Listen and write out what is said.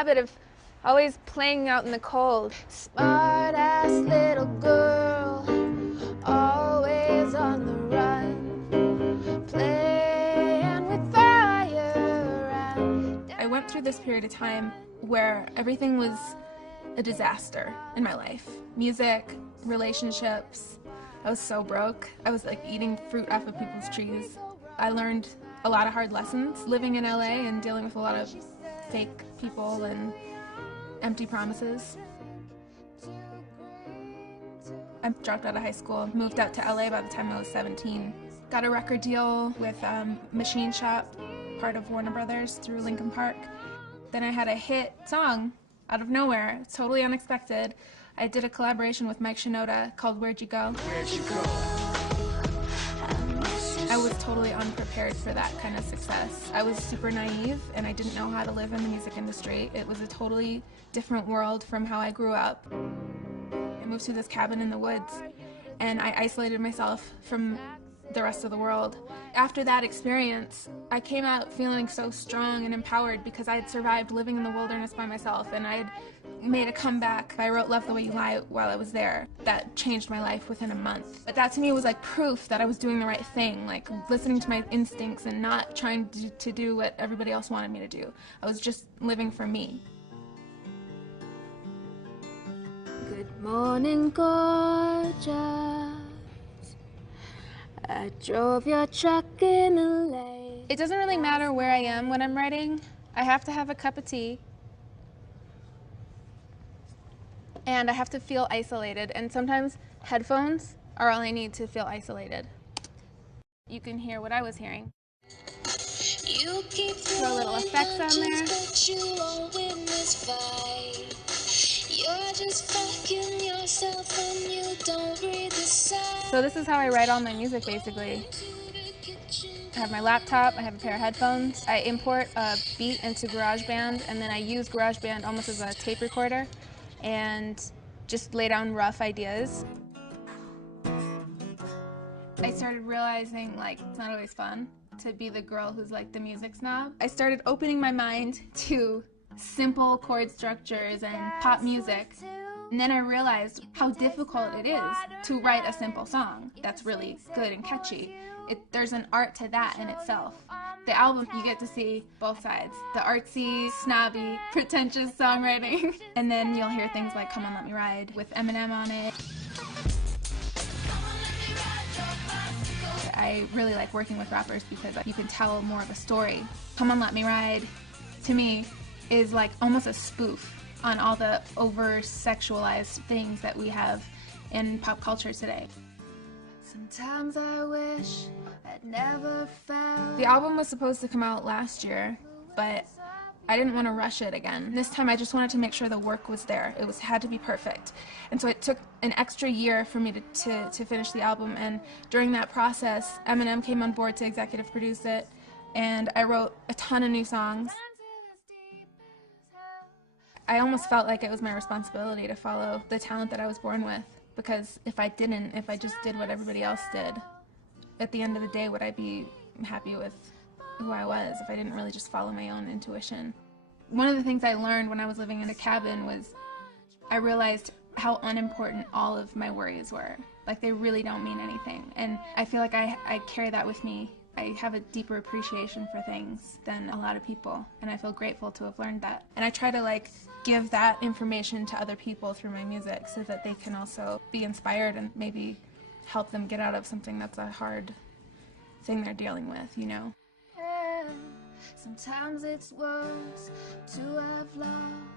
habit of always playing out in the cold. Smart ass little girl, always on the run, playing with fire. I went through this period of time where everything was a disaster in my life. Music, relationships. I was so broke. I was like eating fruit off of people's trees. I learned a lot of hard lessons living in LA and dealing with a lot of fake people and empty promises. I dropped out of high school, moved out to LA by the time I was 17. Got a record deal with Machine Shop, part of Warner Brothers, through Linkin Park. Then I had a hit song out of nowhere, totally unexpected. I did a collaboration with Mike Shinoda called Where'd You Go? Where'd you go? I was totally unprepared for that kind of success. I was super naive and I didn't know how to live in the music industry. It was a totally different world from how I grew up. I moved to this cabin in the woods and I isolated myself from the rest of the world. After that experience, I came out feeling so strong and empowered because I had survived living in the wilderness by myself and I had made a comeback. I wrote Love the Way You Lie while I was there. That changed my life within a month. But that to me was like proof that I was doing the right thing, like listening to my instincts and not trying to do what everybody else wanted me to do. I was just living for me. Good morning, gorgeous. I drove your truck in LA. It doesn't really matter where I am when I'm writing. I have to have a cup of tea. And I have to feel isolated. And sometimes headphones are all I need to feel isolated. You can hear what I was hearing. You keep throw little effects on there. You're just fucking yourself when you don't read the sign. So this is how I write all my music, basically. I have my laptop, I have a pair of headphones. I import a beat into GarageBand, and then I use GarageBand almost as a tape recorder and just lay down rough ideas. I started realizing, like, it's not always fun to be the girl who's like the music snob. I started opening my mind to simple chord structures and pop music. And then I realized how difficult it is to write a simple song that's really good and catchy. There's an art to that in itself. The album, you get to see both sides. The artsy, snobby, pretentious songwriting. And then you'll hear things like Come On Let Me Ride with Eminem on it. I really like working with rappers because you can tell more of a story. Come On Let Me Ride, to me, is like almost a spoof on all the over-sexualized things that we have in pop culture today. Sometimes I wish I'd never found. The album was supposed to come out last year, but I didn't want to rush it again. This time I just wanted to make sure the work was there. It had to be perfect. And so it took an extra year for me to finish the album, and during that process, Eminem came on board to executive produce it, and I wrote a ton of new songs. I almost felt like it was my responsibility to follow the talent that I was born with, because if I just did what everybody else did, at the end of the day, would I be happy with who I was if I didn't really just follow my own intuition? One of the things I learned when I was living in a cabin was I realized how unimportant all of my worries were. Like, they really don't mean anything. And I feel like I carry that with me. I have a deeper appreciation for things than a lot of people, and I feel grateful to have learned that. And I try to like give that information to other people through my music so that they can also be inspired and maybe help them get out of something that's a hard thing they're dealing with, you know? Sometimes it's worse to have lost